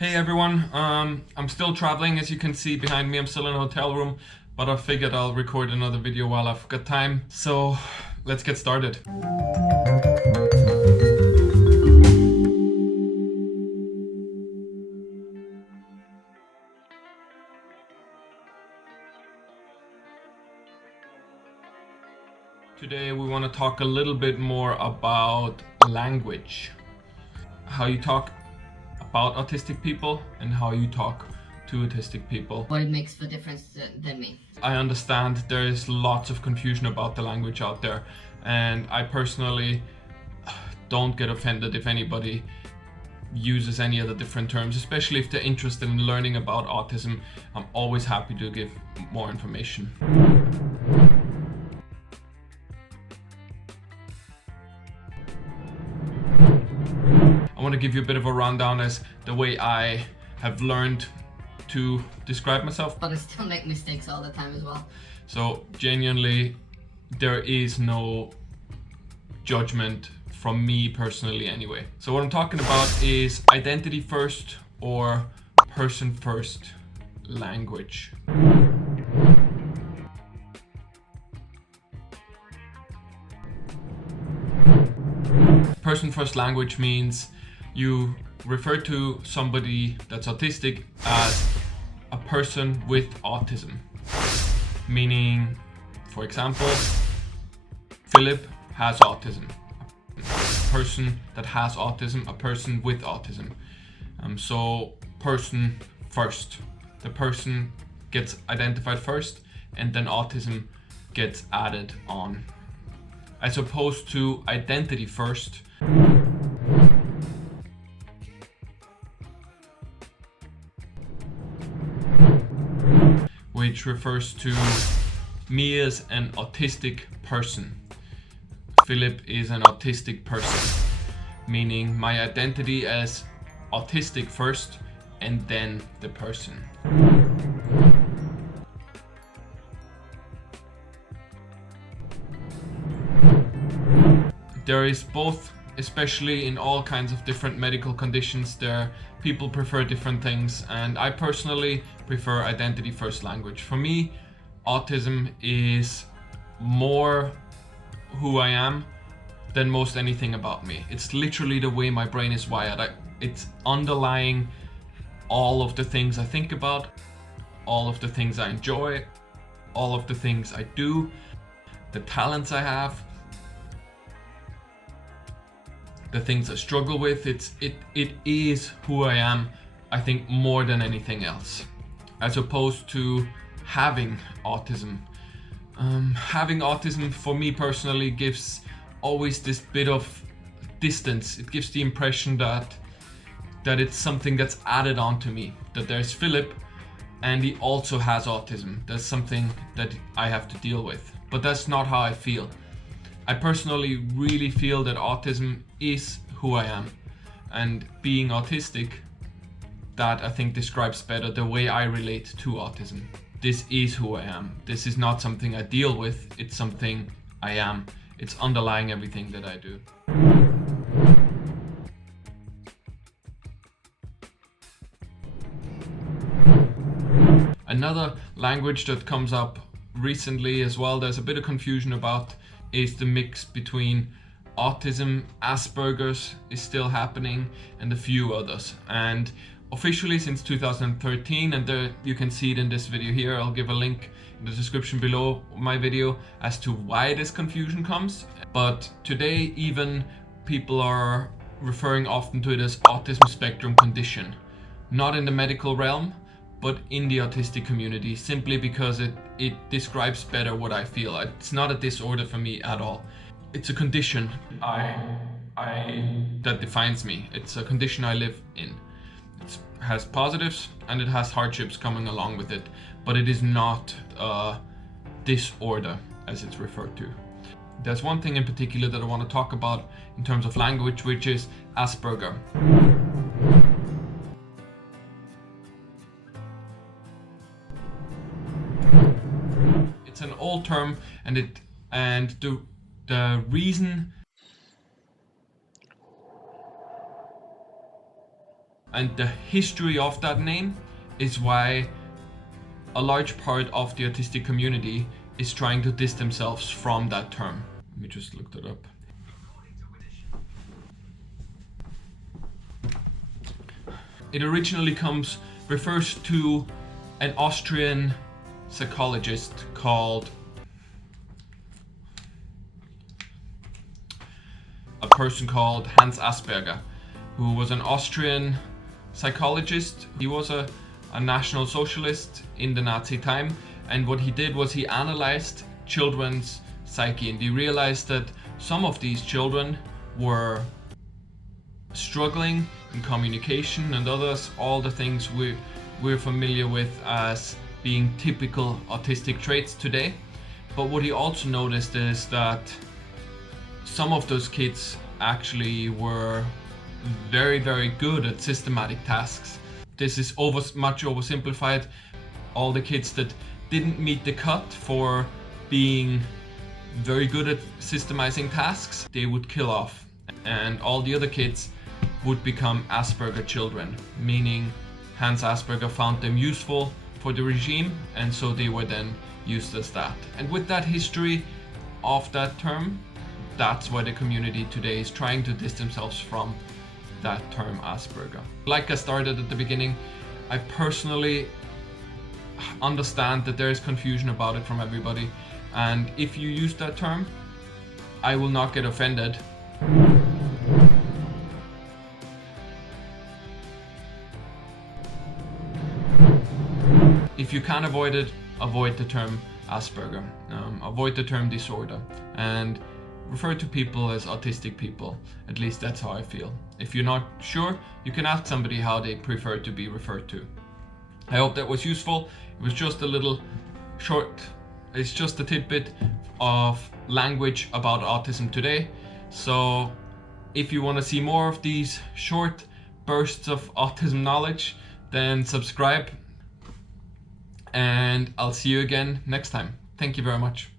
Hey everyone, I'm still traveling, as you can see behind me. I'm still in a hotel room, but I figured I'll record another video while I've got time. So let's get started. Today we want to talk a little bit more about language. How you talk about autistic people and how you talk to autistic people. What it makes the difference than me. I understand there is lots of confusion about the language out there, and I personally don't get offended if anybody uses any other different terms, especially if they're interested in learning about autism. I'm always happy to give more information. I want to give you a bit of a rundown as the way I have learned to describe myself. But I still make mistakes all the time as well. So genuinely, there is no judgment from me personally anyway. So what I'm talking about is identity first or person first language. Person first language means you refer to somebody that's autistic as a person with autism. Meaning, for example, Philip has autism. A person that has autism, a person with autism. So person first. The person gets identified first and then autism gets added on. As opposed to identity first, which refers to me as an autistic person. Philip is an autistic person, meaning my identity as autistic first and then the person. There is both, especially in all kinds of different medical conditions, there people prefer different things, and I personally prefer identity first language. For me, autism is more who I am than most anything about me. It's literally the way my brain is wired. It's underlying all of the things I think about, all of the things I enjoy, all of the things I do, the talents I have, the things I struggle with. It is who I am, I think, more than anything else. As opposed to having autism. Having autism for me personally gives always this bit of distance. It gives the impression that it's something that's added onto me. That there's Philip and he also has autism. That's something that I have to deal with. But that's not how I feel. I personally really feel that autism is who I am, and being autistic, that I think describes better the way I relate to autism. This is who I am. This is not something I deal with, it's something I am. It's underlying everything that I do. Another language that comes up recently as well, there's a bit of confusion about, is the mix between autism, Asperger's is still happening, and a few others. And officially since 2013, and you can see it in this video here. I'll give a link in the description below my video as to why this confusion comes. But today even people are referring often to it as autism spectrum condition. Not in the medical realm, but in the autistic community, simply because it describes better what I feel. It's not a disorder for me at all. It's a condition that defines me. It's a condition I live in. It has positives and it has hardships coming along with it, but it is not a disorder as it's referred to. There's one thing in particular that I want to talk about in terms of language, which is Asperger. It's an old term, and the reason And the history of that name is why a large part of the autistic community is trying to distance themselves from that term. Let me just look that up. It originally refers to an Austrian psychologist called a person called Hans Asperger, who was an Austrian psychologist. He was a National Socialist in the Nazi time, and what he did was he analyzed children's psyche, and he realized that some of these children were struggling in communication, and others all the things we're familiar with as being typical autistic traits today. But what he also noticed is that some of those kids actually were very, very good at systematic tasks. This is much oversimplified. All the kids that didn't meet the cut for being very good at systemizing tasks, they would kill off. And all the other kids would become Asperger children, meaning Hans Asperger found them useful for the regime, and so they were then used as that. And with that history of that term, that's why the community today is trying to distance themselves from that term Asperger. Like I started at the beginning, I personally understand that there is confusion about it from everybody, and if you use that term, I will not get offended. If you can avoid it, avoid the term Asperger, avoid the term disorder, and refer to people as autistic people. At least that's how I feel. If you're not sure, you can ask somebody how they prefer to be referred to. I hope that was useful. It was just a little short, it's just a tidbit of language about autism today. So if you want to see more of these short bursts of autism knowledge, then subscribe, and I'll see you again next time. Thank you very much.